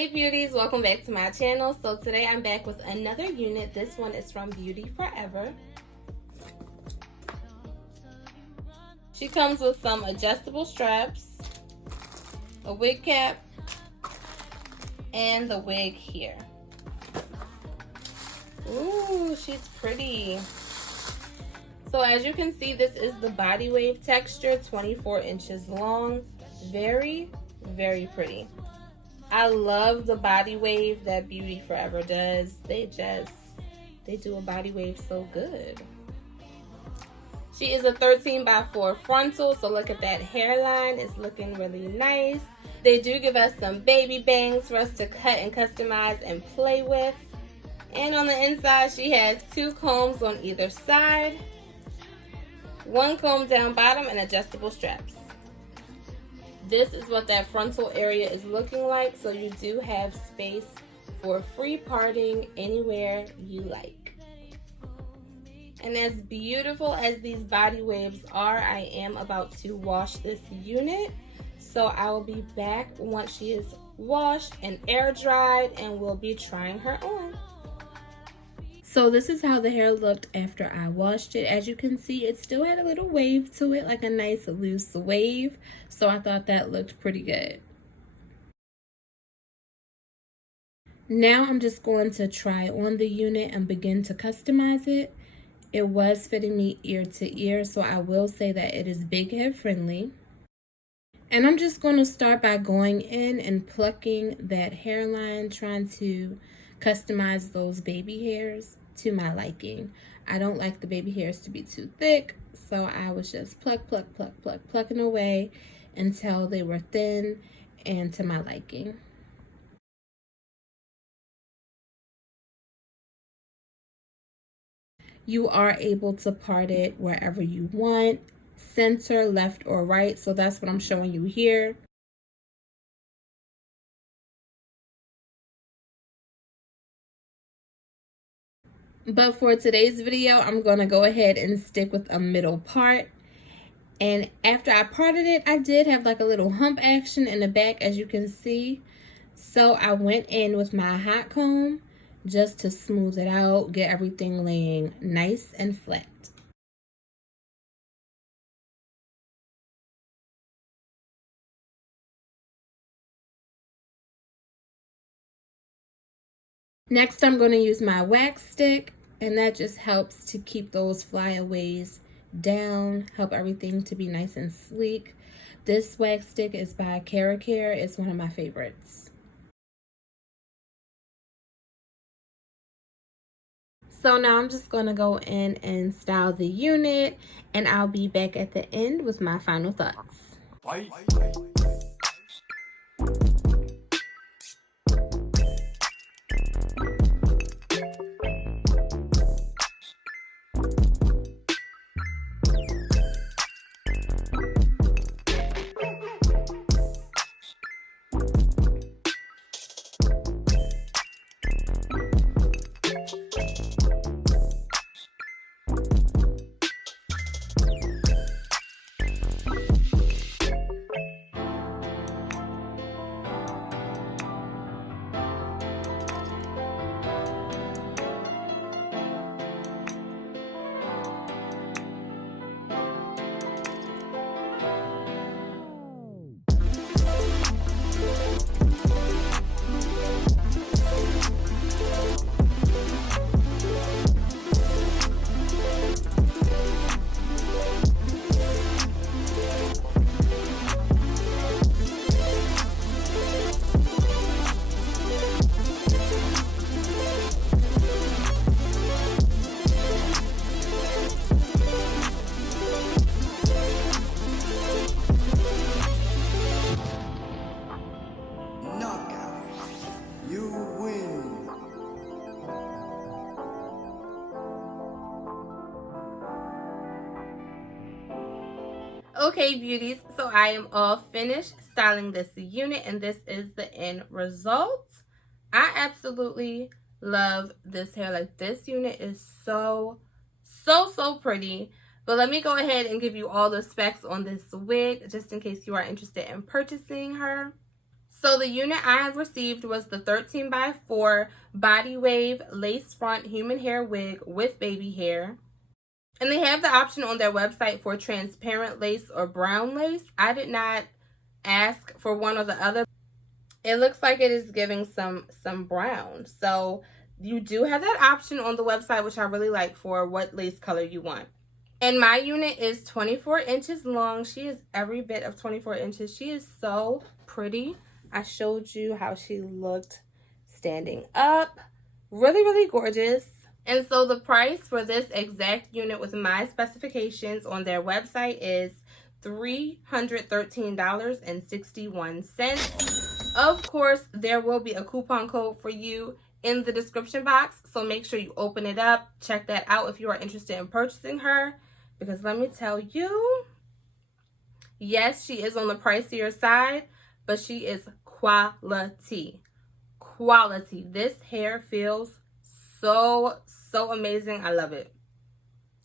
Hey beauties, welcome back to my channel. So today I'm back with another unit. This one is from Beauty Forvever. She comes with some adjustable straps, a wig cap, and the wig here. Ooh, she's pretty. So as you can see, this is the body wave texture, 24 inches long. Very, very pretty. I love the body wave that Beauty Forvever does. They do a body wave so good. She is a 13x4 frontal, so look at that hairline. It's looking really nice. They do give us some baby bangs for us to cut and customize and play with. And on the inside, she has 2 combs on either side, 1 comb down bottom, and adjustable straps. This is what that frontal area is looking like, so you do have space for free parting anywhere you like. And as beautiful as these body waves are, I am about to wash this unit. So I will be back once she is washed and air dried, and we'll be trying her on. So this is how the hair looked after I washed it. As you can see, it still had a little wave to it, like a nice loose wave. So I thought that looked pretty good. Now I'm just going to try on the unit and begin to customize it. It was fitting me ear to ear, so I will say that it is big head friendly. And I'm just going to start by going in and plucking that hairline, trying to customize those baby hairs to my liking. I don't like the baby hairs to be too thick, so I was just plucking away until they were thin and to my liking. You are able to part it wherever you want, center, left, or right, so that's what I'm showing you here. But for today's video, I'm going to go ahead and stick with a middle part. And after I parted it, I did have like a little hump action in the back, as you can see. So I went in with my hot comb just to smooth it out, get everything laying nice and flat. Next, I'm going to use my wax stick, and that just helps to keep those flyaways down, help everything to be nice and sleek. This wax stick is by Care. It's one of my favorites. So now I'm just going to go in and style the unit, and I'll be back at the end with my final thoughts. Bye. Okay beauties, so I am all finished styling this unit, and this is the end result. I absolutely love this hair. Like, this unit is so pretty. But let me go ahead and give you all the specs on this wig, just in case you are interested in purchasing her. So the unit I have received was the 13x4 Body Wave Lace Front Human Hair Wig with baby hair. And they have the option on their website for transparent lace or brown lace. I did not ask for one or the other. It looks like it is giving some brown. So you do have that option on the website, which I really like, for what lace color you want. And my unit is 24 inches long. She is every bit of 24 inches. She is so pretty. I showed you how she looked standing up. Really, really gorgeous. And so the price for this exact unit with my specifications on their website is $313.61. Of course, there will be a coupon code for you in the description box, so make sure you open it up. Check that out if you are interested in purchasing her, because let me tell you, yes, she is on the pricier side, but she is quality. Quality. This hair feels so amazing. I love it.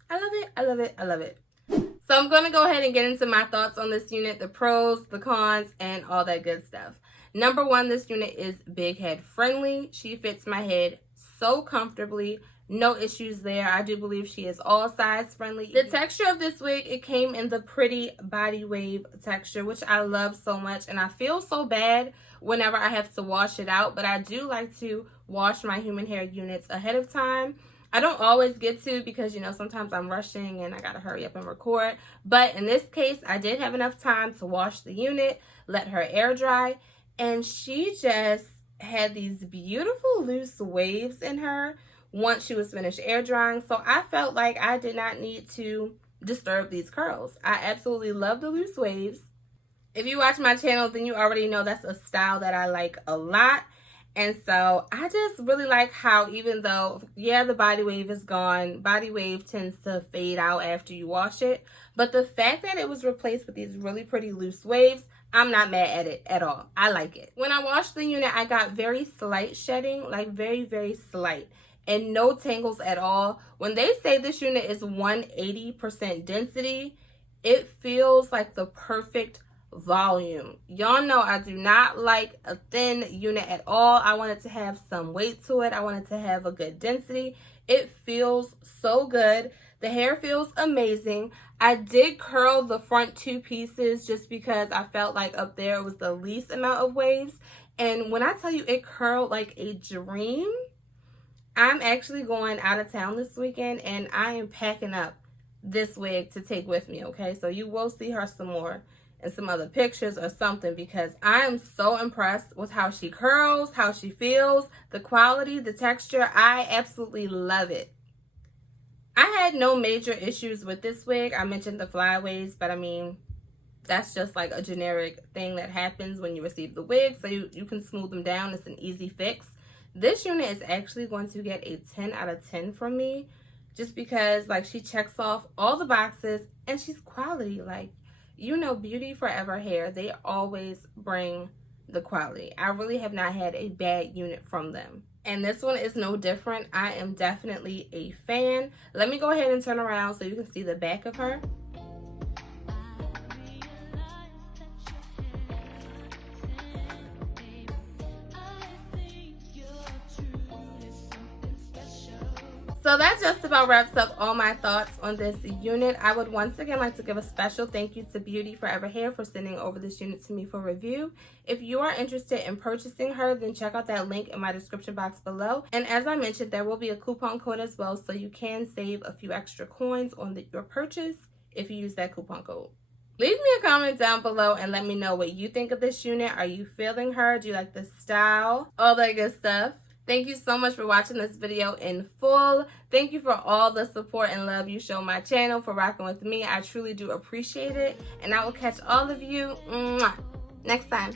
I love it. I love it. I love it. So I'm going to go ahead and get into my thoughts on this unit, the pros, the cons, and all that good stuff. Number one, this unit is big head friendly. She fits my head so comfortably. No issues there. I do believe she is all size friendly. The texture of this wig, it came in the pretty body wave texture, which I love so much. And I feel so bad whenever I have to wash it out, but I do like to wash my human hair units ahead of time. I don't always get to, because, you know, sometimes I'm rushing and I gotta hurry up and record. But in this case, I did have enough time to wash the unit, let her air dry, and she just had these beautiful loose waves in her once she was finished air drying. So I felt like I did not need to disturb these curls. I absolutely love the loose waves. If you watch my channel, then you already know that's a style that I like a lot. And so I just really like how, even though, yeah, the body wave is gone, body wave tends to fade out after you wash it, but the fact that it was replaced with these really pretty loose waves, I'm not mad at it at all. I like it. When I washed the unit, I got very slight shedding, like very slight, and no tangles at all. When they say this unit is 180% density, it feels like the perfect volume. Y'all know I do not like a thin unit at all. I want it to have some weight to it. I want it to have a good density. It feels so good. The hair feels amazing. I did curl the front two pieces just because I felt like up there was the least amount of waves. And when I tell you it curled like a dream, I'm actually going out of town this weekend and I am packing up this wig to take with me, okay? So you will see her some more in some other pictures or something, because I am so impressed with how she curls, how she feels, the quality, the texture. I absolutely love it. I had no major issues with this wig. I mentioned the flyaways, but I mean, that's just like a generic thing that happens when you receive the wig, so you can smooth them down. It's an easy fix. This unit is actually going to get a 10 out of 10 from me, just because like she checks off all the boxes and she's quality. Like, you know, Beauty Forvever Hair, they always bring the quality. I really have not had a bad unit from them. And this one is no different. I am definitely a fan. Let me go ahead and turn around so you can see the back of her. So that just about wraps up all my thoughts on this unit. I would once again like to give a special thank you to Beauty Forvever Hair for sending over this unit to me for review. If you are interested in purchasing her, then check out that link in my description box below. And as I mentioned, there will be a coupon code as well, so you can save a few extra coins on your purchase if you use that coupon code. Leave me a comment down below and let me know what you think of this unit. Are you feeling her? Do you like the style? All that good stuff. Thank you so much for watching this video in full. Thank you for all the support and love you show my channel, for rocking with me. I truly do appreciate it. And I will catch all of you next time.